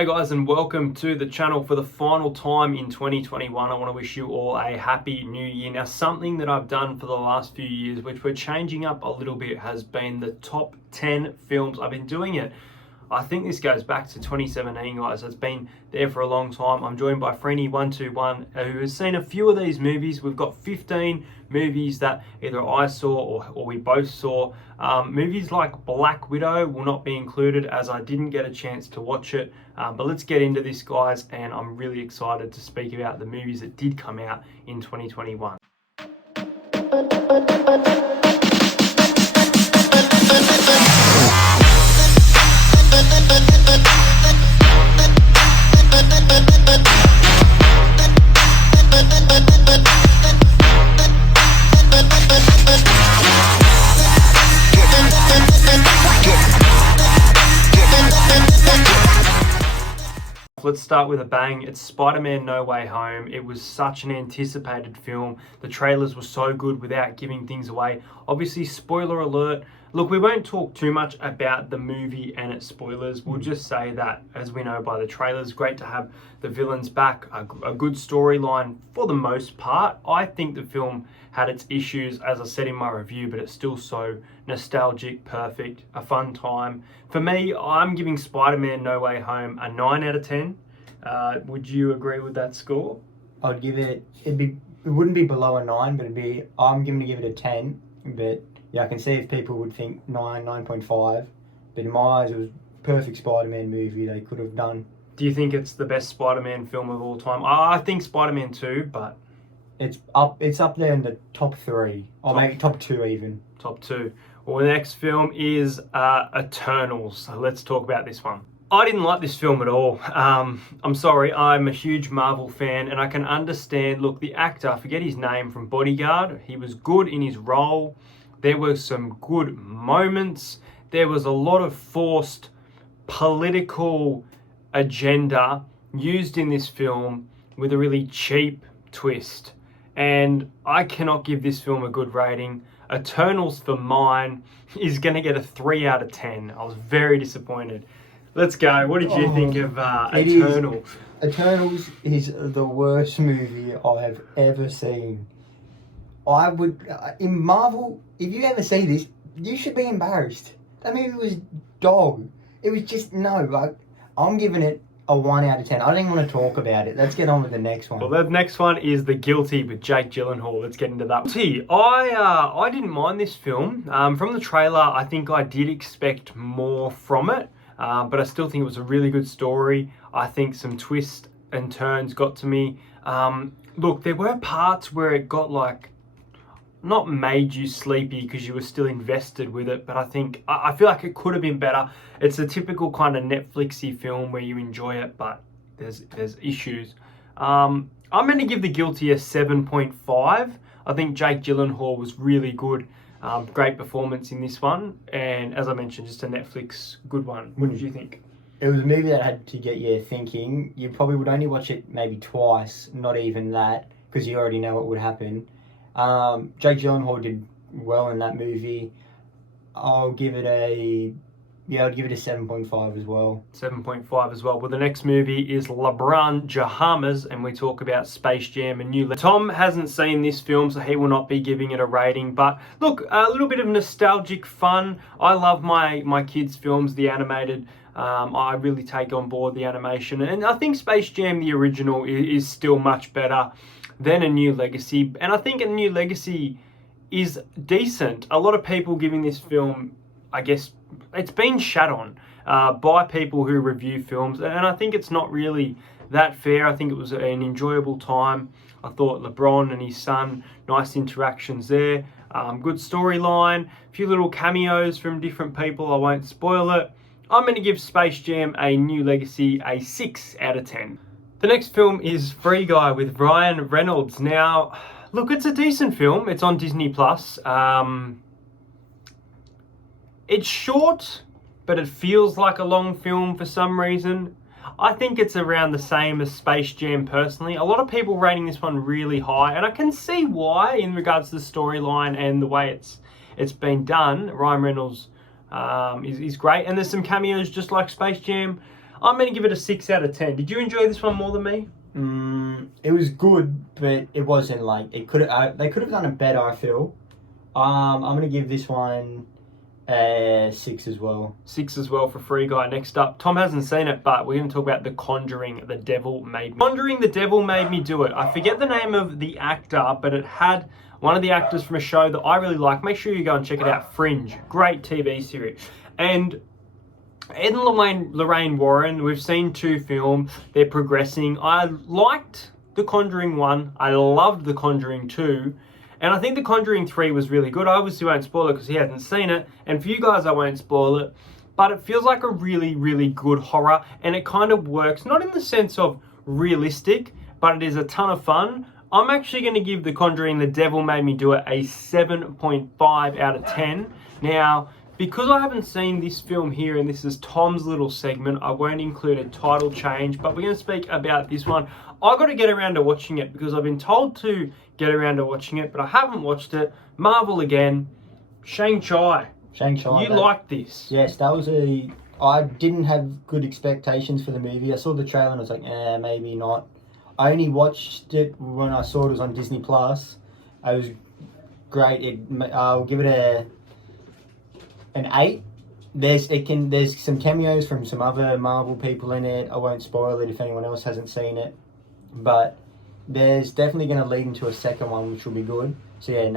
Hey guys, and welcome to the channel for the final time in 2021. I want to wish you all a happy new year. Now, something that I've done for the last few years, which we're changing up a little bit, has been the top 10 films. I've been doing it, I think this goes back to 2017, guys. It's been there for a long time. I'm joined by Freeney121, who has seen a few of these movies. We've got 15 movies that either I saw or we both saw. Movies like Black Widow will not be included as I didn't get a chance to watch it. But let's get into this, guys, and I'm really excited to speak about the movies that did come out in 2021. Let's start with a bang. It's Spider-Man No Way Home. It was such an anticipated film. The trailers were so good without giving things away. Obviously, spoiler alert. Look, we won't talk too much about the movie and its spoilers. We'll just say that, as we know by the trailers, great to have the villains back. A good storyline for the most part. I think the film had its issues, as I said in my review, but it's still so nostalgic, perfect, a fun time. For me, I'm giving Spider-Man No Way Home a 9 out of 10. Would you agree with that score? I'd give it, it wouldn't be below a 9, but I'm going to give it a 10. But yeah, I can see if people would think 9.5. But in my eyes, it was a perfect Spider-Man movie they could have done. Do you think it's the best Spider-Man film of all time? I think Spider-Man 2, but... It's up there in the top 3. Or maybe top 2 even. Top 2. Well, the next film is Eternals. So let's talk about this one. I didn't like this film at all. I'm sorry, I'm a huge Marvel fan, and I can understand, look, the actor, I forget his name, from Bodyguard, he was good in his role. There were some good moments. There was a lot of forced political agenda used in this film with a really cheap twist. And I cannot give this film a good rating. Eternals, for mine, is going to get a 3 out of 10. I was very disappointed. Let's go. What did you think of Eternals? Eternals is the worst movie I have ever seen. I would, in Marvel, if you ever see this, you should be embarrassed. That movie was dog. It was just, no, like, I'm giving it a 1 out of 10. I don't even want to talk about it. Let's get on with the next one. Well, the next one is The Guilty with Jake Gyllenhaal. Let's get into that. See, I didn't mind this film. From the trailer, I think I did expect more from it, but I still think it was a really good story. I think some twists and turns got to me. Look, there were parts where it got like, not made you sleepy because you were still invested with it, but I feel like it could have been better. It's a typical kind of Netflixy film where you enjoy it, but there's issues. I'm going to give The Guilty a 7.5. I think Jake Gyllenhaal was really good. Great performance in this one, and as I mentioned, just a Netflix good one. What did you think? It was a movie that had to get you thinking. You probably would only watch it maybe twice, not even that, because you already know what would happen. Jake Gyllenhaal did well in that movie. I'd give it a 7.5 as well. 7.5 as well. Well, the next movie is LeBron James, and we talk about Space Jam and New. Tom hasn't seen this film, so he will not be giving it a rating. But look, a little bit of nostalgic fun. I love my kids' films, the animated. I really take on board the animation, and I think Space Jam, the original, is still much better than A New Legacy. And I think A New Legacy is decent. A lot of people giving this film, I guess, it's been shat on by people who review films, and I think it's not really that fair. I think it was an enjoyable time. I thought LeBron and his son, nice interactions there. Good storyline, a few little cameos from different people. I won't spoil it. I'm going to give Space Jam A New Legacy a 6 out of 10. The next film is Free Guy with Ryan Reynolds. Now, look, it's a decent film. It's on Disney+. It's short, but it feels like a long film for some reason. I think it's around the same as Space Jam personally. A lot of people rating this one really high, and I can see why in regards to the storyline and the way it's been done. Ryan Reynolds is great, and there's some cameos just like Space Jam. I'm going to give it a 6 out of 10. Did you enjoy this one more than me? It was good, but it wasn't like it could. They could have done it better, I feel. I'm gonna give this one a 6 as well. 6 as well for Free Guy. Next up, Tom hasn't seen it, but we're going to talk about The Conjuring, The Devil Made Me. Conjuring, The Devil Made Me Do It. I forget the name of the actor, but it had one of the actors from a show that I really like. Make sure you go and check it out, Fringe. Great TV series. And Ed and Lorraine Warren, we've seen 2 films. They're progressing. I liked The Conjuring 1. I loved The Conjuring 2. And I think The Conjuring 3 was really good. I obviously won't spoil it because he hasn't seen it. And for you guys, I won't spoil it. But it feels like a really, really good horror. And it kind of works, not in the sense of realistic, but it is a ton of fun. I'm actually going to give The Conjuring, The Devil Made Me Do It a 7.5 out of 10. Now, because I haven't seen this film here, and this is Tom's little segment, I won't include a title change, but we're going to speak about this one. I got to get around to watching it because I've been told to get around to watching it, but I haven't watched it. Marvel again. Shang-Chi. Shang-Chi. You liked this? Yes, that was I didn't have good expectations for the movie. I saw the trailer and I was like, maybe not. I only watched it when I saw it was on Disney Plus. It was great. I'll give it an 8. There's some cameos from some other Marvel people in it. I won't spoil it if anyone else hasn't seen it, but there's definitely going to lead into a second one, which will be good. So yeah, an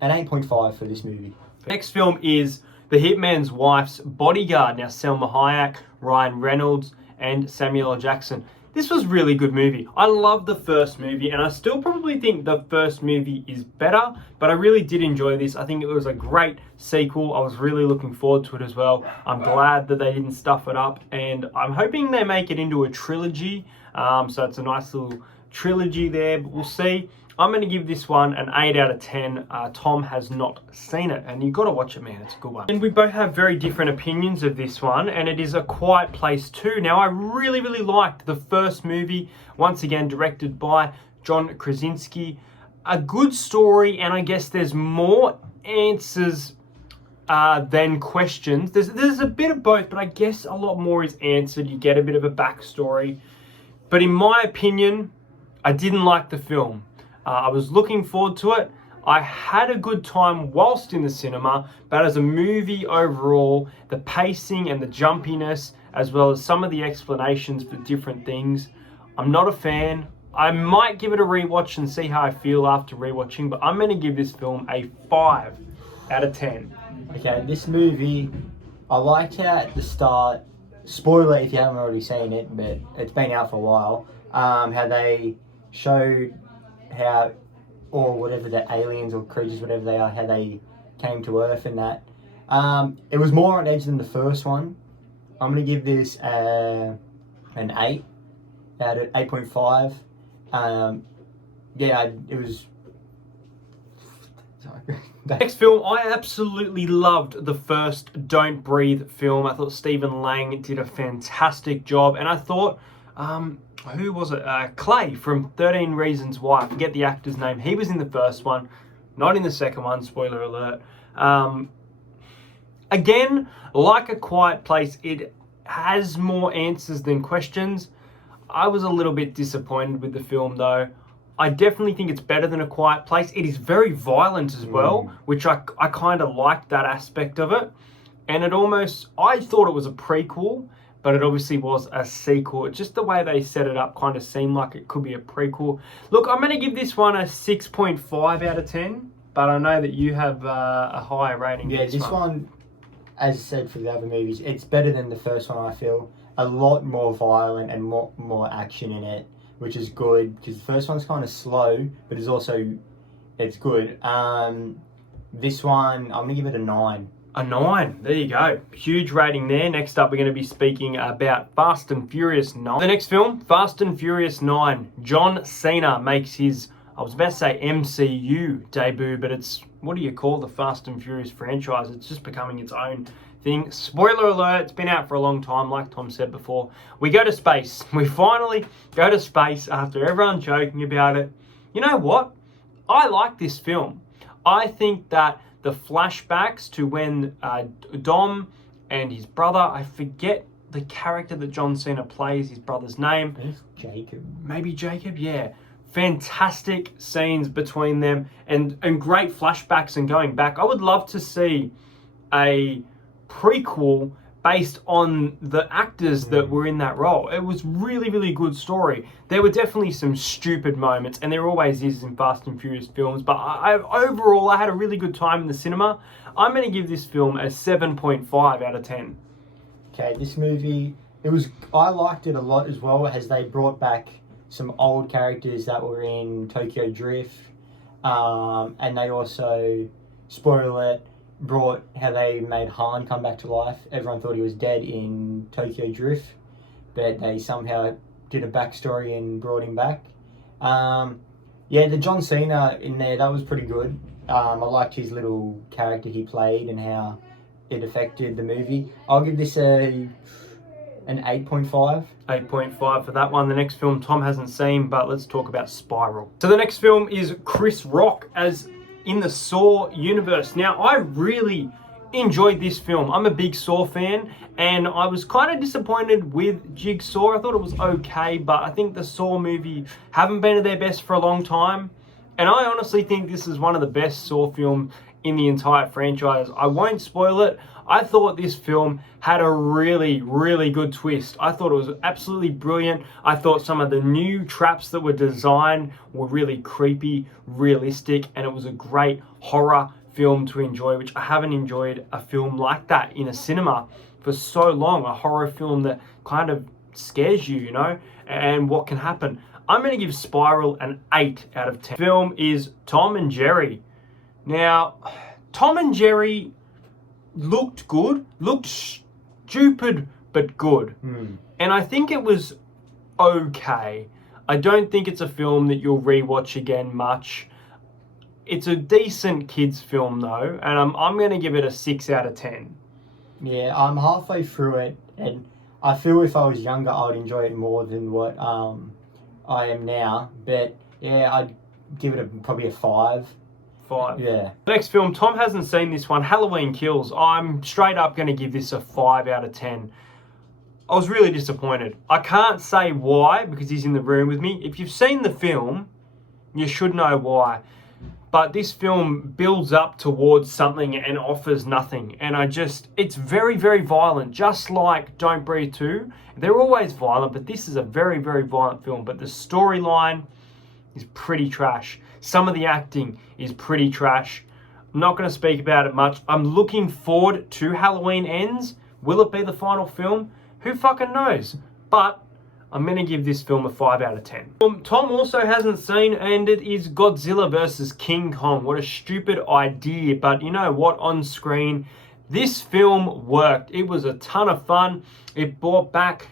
8.5 for this movie. Next film is The Hitman's Wife's Bodyguard. Now, Selma Hayek, Ryan Reynolds, and Samuel L. Jackson. This was a really good movie. I love the first movie, and I still probably think the first movie is better, but I really did enjoy this. I think it was a great sequel. I was really looking forward to it as well. I'm glad that they didn't stuff it up, and I'm hoping they make it into a trilogy. So it's a nice little trilogy there, but we'll see. I'm going to give this one an 8 out of 10. Tom has not seen it, and you've got to watch it, man. It's a good one. And we both have very different opinions of this one, and it is A Quiet Place 2. Now, I really, really liked the first movie, once again directed by John Krasinski. A good story, and I guess there's more answers than questions. There's a bit of both, but I guess a lot more is answered. You get a bit of a backstory. But in my opinion, I didn't like the film. I was looking forward to it. I had a good time whilst in the cinema, but as a movie overall, the pacing and the jumpiness, as well as some of the explanations for different things, I'm not a fan. I might give it a rewatch and see how I feel after rewatching, but I'm going to give this film a 5 out of 10. Okay, this movie, I liked how at the start, spoiler if you haven't already seen it, but it's been out for a while, how they showed how, or whatever the aliens or creatures, whatever they are, how they came to Earth and that. It was more on edge than the first one. I'm going to give this an 8 out of 8.5. Yeah, it was... Sorry. Next film, I absolutely loved the first Don't Breathe film. I thought Stephen Lang did a fantastic job, and I thought... who was it? Clay from 13 Reasons Why. I forget the actor's name. He was in the first one, not in the second one, spoiler alert. Again, like A Quiet Place, it has more answers than questions. I was a little bit disappointed with the film though. I definitely think it's better than A Quiet Place. It is very violent as well, which I kind of liked that aspect of it. And it almost, I thought it was a prequel, but it obviously was a sequel. Just the way they set it up kind of seemed like it could be a prequel. Look, I'm going to give this one a 6.5 out of 10, but I know that you have a higher rating. Yeah, this one, as I said for the other movies, it's better than the first one, I feel. A lot more violent and more action in it, which is good, because the first one's kind of slow, but it's good. This one, I'm going to give it a 9. A 9. There you go. Huge rating there. Next up, we're going to be speaking about Fast and Furious 9. The next film, Fast and Furious 9. John Cena makes his, I was about to say MCU debut, but it's, what do you call the Fast and Furious franchise? It's just becoming its own thing. Spoiler alert, it's been out for a long time, like Tom said before. We go to space. We finally go to space after everyone joking about it. You know what? I like this film. I think that the flashbacks to when Dom and his brother, I forget the character that John Cena plays, his brother's name. It's Jacob. Maybe Jacob, yeah. Fantastic scenes between them and great flashbacks and going back. I would love to see a prequel based on the actors that were in that role. It was really, really good story. There were definitely some stupid moments, and there always is in Fast and Furious films, but overall, I had a really good time in the cinema. I'm going to give this film a 7.5 out of 10. Okay, this movie, I liked it a lot as well, as they brought back some old characters that were in Tokyo Drift, and they also, spoiler it, brought how they made Han come back to life. Everyone thought he was dead in Tokyo Drift, but they somehow did a backstory and brought him back. Yeah, the John Cena in there, that was pretty good. I liked his little character he played and how it affected the movie. I'll give this an 8.5. 8.5 for that one. The next film Tom hasn't seen, but let's talk about Spiral. So the next film is Chris Rock as in the Saw universe. Now, I really enjoyed this film. I'm a big Saw fan, and I was kind of disappointed with Jigsaw. I thought it was okay, but I think the Saw movie haven't been at their best for a long time. And I honestly think this is one of the best Saw films in the entire franchise. I won't spoil it. I thought this film had a really, really good twist. I thought it was absolutely brilliant. I thought some of the new traps that were designed were really creepy, realistic, and it was a great horror film to enjoy, which I haven't enjoyed a film like that in a cinema for so long. A horror film that kind of scares you, you know, and what can happen. I'm going to give Spiral an 8 out of 10. The film is Tom and Jerry. Now, Tom and Jerry looked good, looked stupid but good. And I think it was okay. I don't think it's a film that you'll rewatch again much. It's a decent kids film though, and I'm going to give it a 6 out of 10. Yeah, I'm halfway through it, and I feel if I was younger, I would enjoy it more than what I am now. But yeah, I'd give it probably a 5. 5. Yeah. Next film, Tom hasn't seen this one, Halloween Kills. I'm straight up going to give this a 5 out of 10. I was really disappointed. I can't say why because he's in the room with me. If you've seen the film, you should know why. But this film builds up towards something and offers nothing. And it's very, very violent. Just like Don't Breathe 2. They're always violent, but this is a very, very violent film. But the storyline is pretty trash. Some of the acting is pretty trash. I'm not going to speak about it much. I'm looking forward to Halloween Ends. Will it be the final film? Who fucking knows? But I'm going to give this film a 5 out of 10. Tom also hasn't seen, and it is Godzilla vs. King Kong. What a stupid idea. But you know what? On screen, this film worked. It was a ton of fun. It brought back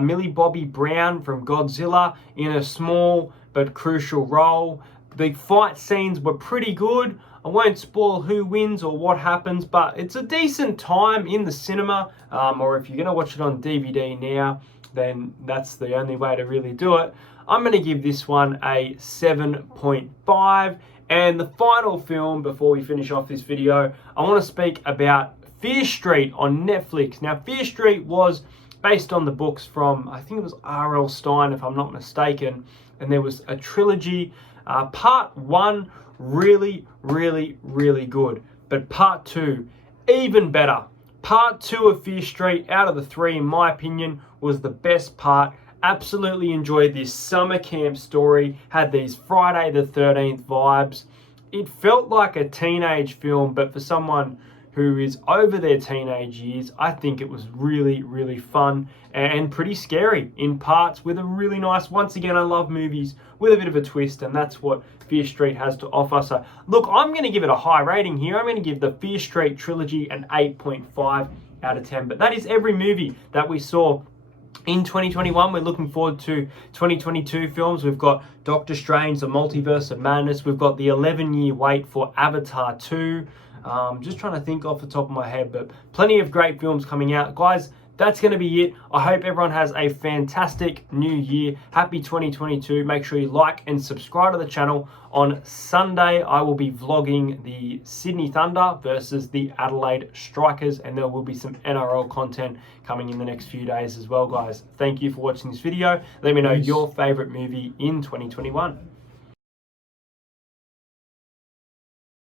Millie Bobby Brown from Godzilla in a small but crucial role. The fight scenes were pretty good. I won't spoil who wins or what happens, but it's a decent time in the cinema. Or if you're going to watch it on DVD now, then that's the only way to really do it. I'm going to give this one a 7.5. And the final film, before we finish off this video, I want to speak about Fear Street on Netflix. Now, Fear Street was based on the books from, I think it was R.L. Stine, if I'm not mistaken. And there was a trilogy. Part 1, really, really, really good. But part 2, even better. Part 2 of Fear Street, out of the 3, in my opinion, was the best part. Absolutely enjoyed this summer camp story. Had these Friday the 13th vibes. It felt like a teenage film, but for someone who is over their teenage years, I think it was really, really fun and pretty scary in parts with a really nice, once again, I love movies with a bit of a twist, and that's what Fear Street has to offer. So, look, I'm going to give it a high rating here. I'm going to give the Fear Street trilogy an 8.5 out of 10. But that is every movie that we saw in 2021. We're looking forward to 2022 films. We've got Doctor Strange, The Multiverse of Madness. We've got the 11-year wait for Avatar 2. Just trying to think off the top of my head, but plenty of great films coming out. Guys, that's going to be it. I hope everyone has a fantastic new year. Happy 2022. Make sure you like and subscribe to the channel. On Sunday, I will be vlogging the Sydney Thunder versus the Adelaide Strikers, and there will be some NRL content coming in the next few days as well, guys. Thank you for watching this video. Let me know your favorite movie in 2021.